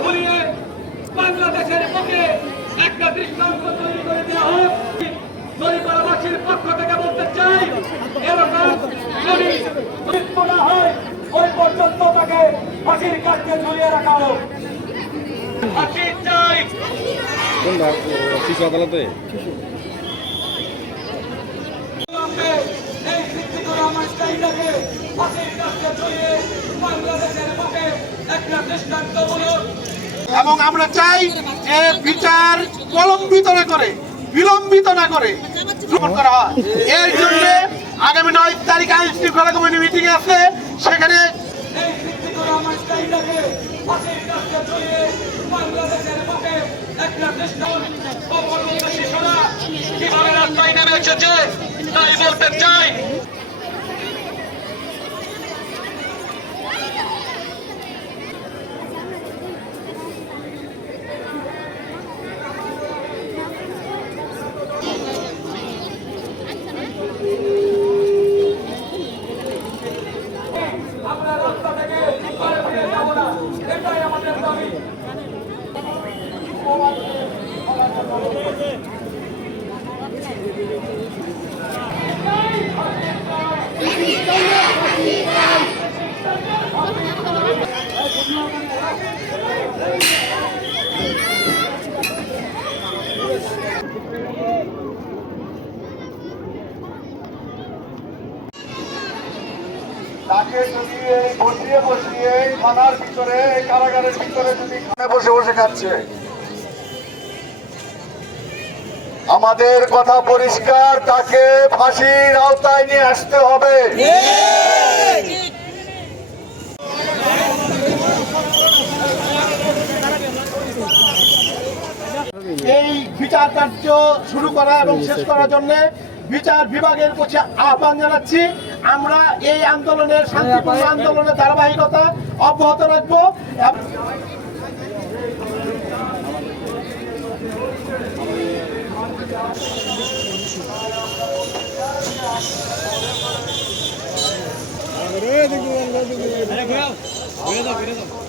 ঝুলিয়ে বাংলাদেশের পক্ষে একটা দৃষ্টান্ত তৈরি করে দেওয়া হোক। দড়িপাড়াবাসীর পক্ষ থেকে বলতে চাই, এরকম যদি মৃত্যু না হয় ওই পর্যন্ত তাকে ফাঁসির কাছে ঝুলিয়ে রাখা হোক। ফাঁসি চাই। শিশু আদালতে এই শিক্ষিত রহমানকে ফাঁসির কাছে ঝুলিয়ে বাংলাদেশের পক্ষে একটা দৃষ্টান্তমূলক। এবং আমরা চাই যে বিচার বিলম্বিত না করে করা হয়। এর জন্য আগামী 9 তারিখ আইন শৃঙ্খলা কমিটি মিটিং আছে, সেখানে এই শিক্ষিত রহমানকে ফাঁসির কাছে ঝুলিয়ে বাংলাদেশের পক্ষে একটা দৃষ্টান্ত। শিশুরা কিভাবে রাস্তায় নেমে এসেছে তাই বলতে চাই। আমরা রাস্তা থেকে যাব না, এটাই আমাদের দাবি। তাকে যদি এই বসিয়ে থানার ভিতরে, কারাগারের ভিতরে যদি বসে বসে খাচ্ছে, আমাদের কথা পরিষ্কার, তাকে ফাঁসির আওতায় নিয়ে আসতে হবে। এই বিচার কার্য শুরু করা এবং শেষ করার জন্য বিচার বিভাগের কাছে আহ্বান জানাচ্ছি। আমরা এই আন্দোলনের শান্তিপূর্ণ আন্দোলনের ধারাবাহিকতা অব্যাহত রাখবো। ঘুরে দাও